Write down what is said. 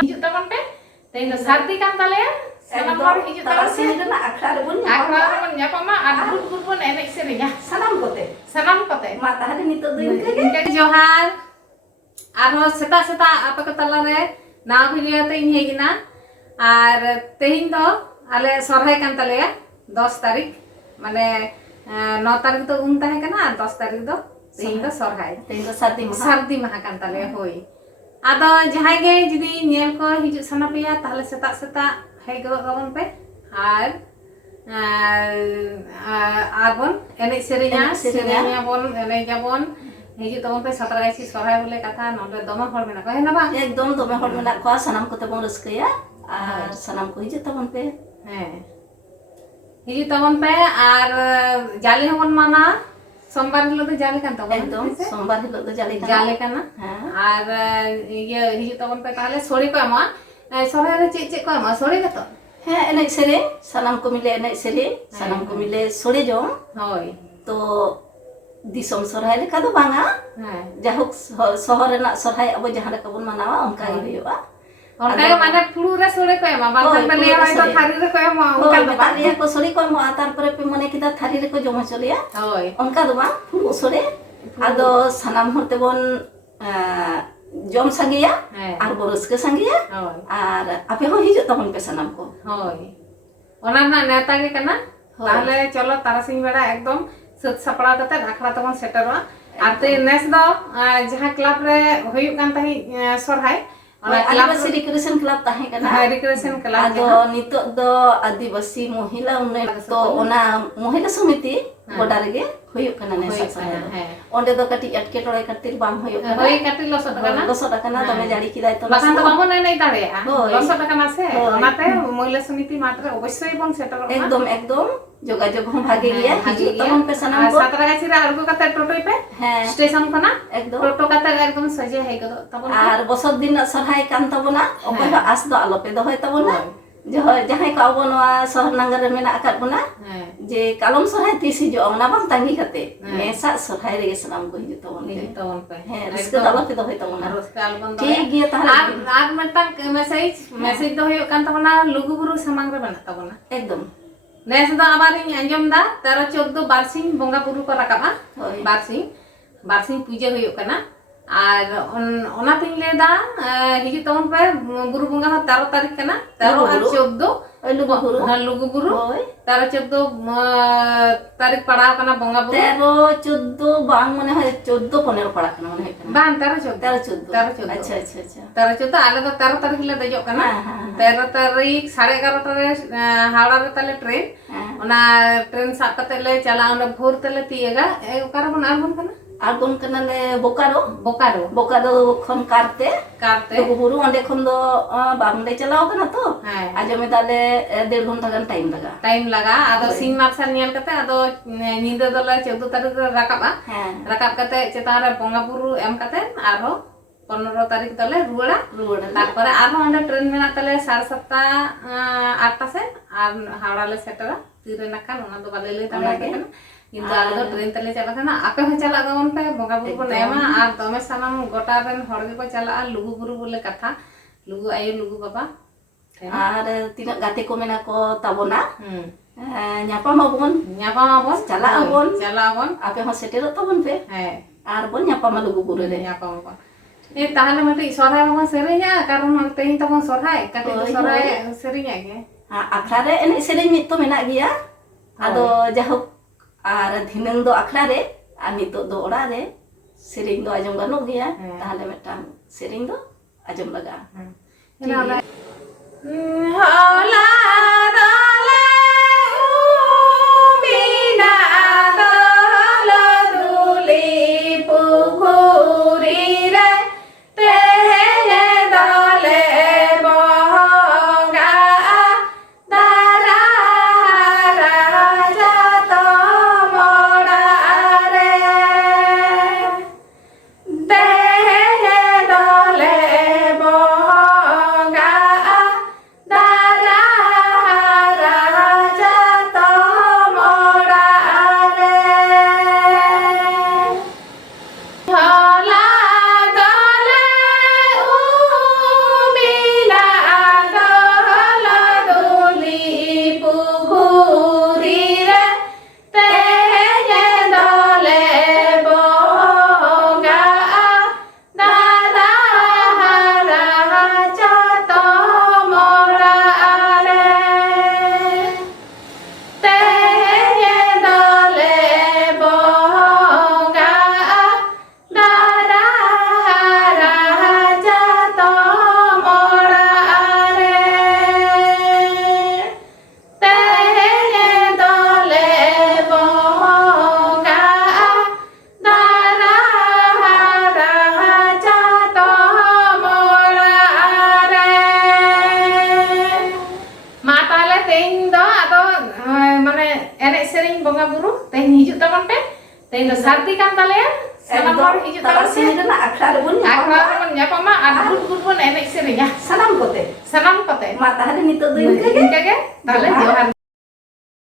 hijau taman pe tehin do sardi kan taleya sanam hor hijau taman sini rena akhra rebon nyapama ar group bon enek serinya sanam kote ma tahale nitok do inka johar arho seta apa ko talare na video te in hegina ar tehin do ale sorhay kan taleya 10 tarik mane 9 tarik do tahe kana ar 10 tarik do tehin do sorhay tehin do sardi maha kan taleya hoi ado jahai ge judi nyel ko hijuk sana peya tahale seta hei godok gabon pe ar bon enek serinya bon enek jabon hijuk tabon pe satragaisi sorhay bole katha nonde doma hor mena ko hena ba ekdom dome hor mena ko sanam kote bon reskaya ar sanam ko hijuk tabon pe hijuk tabon pe ar jali hobon mana सोमवार हिलो तो जाले kan tabon एकदम सोमवार हिलो तो जाले kana ar iye hijuk tabon pe tahale sori ko ema sorhay re che ko ema sori gato enek sere sanam ko mile enek sere sanam ko mile sore jom hoi to disom sorhay leka do banga jahuk sohor renak sorhay abo jahan leka bon manawa onka ge huyoa onka ge mane pulu re sore ko ema bangkan pe leya hoy to thari re ko ema onka do ba liya ko sore ko ema tar pore pe mone kita thari re ko jom hocholiya hoi onka do ba pulu sore ado sanam horte bon jom sangeya ar boros ke sangeya ar ape ho hijuk tabon pe sanam ko hoi ona na neta ge kana tahale cholo tarasing beda ekdom sat sapra kate akhra tabon seterwa ar te nes do jaha club re hoyuk kan tahi sorhay ona adivasi recreation club tahe kana recreation club ado nitok do adivasi mohila unne to ona mohila samiti goda rege hoyuk kana ne sorhay onde do kati atke tore katir bam hoyuk kana hoy kati losot kana tome jari kidai to bakan to bamon nei dare losot kana se onate mohila samiti matre obosshoi bon setar ekdom যোগাযোগ হম ভাগে গিয়া হিজুক তখন pay Sanam কো সাতরাগাছি রে আরগো কাতে টোটোই pay station কোনা একদম টোটো কাতে একদম সজে হই গো তখন আর বছর দিন সরহাই কান তবনা অকয় আস দো আলোপে দো হয় তবনা jahay ko abo noa sohor nanggar mena akat buna je kalom sorhay tisi jo ona bang tangi kate mesa sorhay rege sanam ko hiju tawon pe riska dalo pe do hoy tawon riska album do ठीक गिया ताहले ar metang message do hoy kan tawona lugu buru samang re bana tawona ekdom nes do abariñ anjom da 13 14 barsing bonga buru ko rakaba barsing puja hoyuk kana আর ওনা তিন লেদা হিজু তখন pay গুরু বঙ্গা 13 তারিখ kana 13 আর 14 লুগু গুরু 13 14 তারিখ পড়াও kana বঙ্গা বুরু 13 14 বাং মনে হয় 14 15 পড়া kana মনে হয় বাং 13 14 আচ্ছা 13 14 আলে তো 13 তারিখ লে দেজো kana 13 তারিখ 11:30 টারে হাওড়া রে তালে ট্রেন ওনা ট্রেন সাব কাতে লে চালা আমরা ভোর তেলে তিয়েগা ওকার বন আরবন kana আগুন কানালে বোকারো খন কারতে বগুরু অন্ডে খন দো বামলে চালাও কানা তো আজমে তালে 1.5 ঘন্টা গান টাইম লাগা আদো সিং মাপসার নিয়াল কাতে আদো নিন্দে দলে 14 তারিখ রাকাব কাতে চেতারে বঙ্গা বুরু এম কাতে আরো 15 তারিখ দলে রুড়া তারপরে আরো অন্ডে ট্রেন মেনা তালে 7:30 8টা সে আর হাওড়া লে সেটারা তিরে নাকান ওনা দো বালে লে তালে কানা কিন্তু আলো তো ট্রেন তেলে চালা না আপে হ চালা গমন পে বঙ্গা বুরু ko nema আর দমে সানাম গোটা রেন হড় গে ko চালা আর লুগু বুরু বলে কথা লুগু আয়ু লুগু বাবা আর তিনা গাতে ko mena ko tabona nyapa mabon chala abon ape ho setero tabon pe আর বন nyapa ma লুগু বুরু রে nyapa mabon এ তাহলে মতে সরহাই মা সেরেña কারণ তেই তখন সরহাই কাতে সরহাই সেরেña ge আখড়া রে এনে সেরেñ তো mena gya ado jahok আর ধিনং দো আখড়া রে আর নিতো দো ওড়া রে সেরিং দো আজম গানো গিয়া তাহলে মেটাং সেরিং দো আজম লাগা হলা দলে উমিনা দলে দুলি পুকুরি রে তেহে দলে বঙ্গা দারা রাজা তোমরা রে তেহে দলে বঙ্গা দারা ᱵᱚᱸᱜᱟ ᱵᱩᱨᱩ ᱛᱮᱦᱮᱧ ᱦᱤᱡᱩᱜ ᱛᱟᱵᱚᱱ ᱯᱮ ᱛᱮᱦᱮᱧ ᱫᱚ ᱥᱟᱹᱨᱫᱤ ᱠᱟᱱ ᱛᱟᱞᱮᱭᱟ ᱥᱟᱱᱟᱢ ᱦᱚᱲ ᱦᱤᱡᱩᱜ ᱛᱟᱵᱚᱱ ᱯᱮ ᱟᱠᱷᱲᱟ ᱨᱮᱵᱚᱱ ᱧᱟᱯᱟᱢᱟ ᱟᱨ ᱜᱩᱰ ᱜᱩᱰ ᱵᱚᱱ ᱮᱱᱮᱡ ᱥᱮᱨᱮᱧᱟ ᱥᱟᱱᱟᱢ ᱠᱚᱛᱮ ᱥᱟᱱᱟᱢ ᱠᱚᱛᱮ ᱢᱟ ᱛᱟᱦᱞᱮ ᱱᱤᱛᱚᱜ ᱫᱚ ᱤᱱᱠᱟᱹ ᱜᱮ ᱛᱟᱦᱞᱮ ᱡᱚᱦᱟᱨ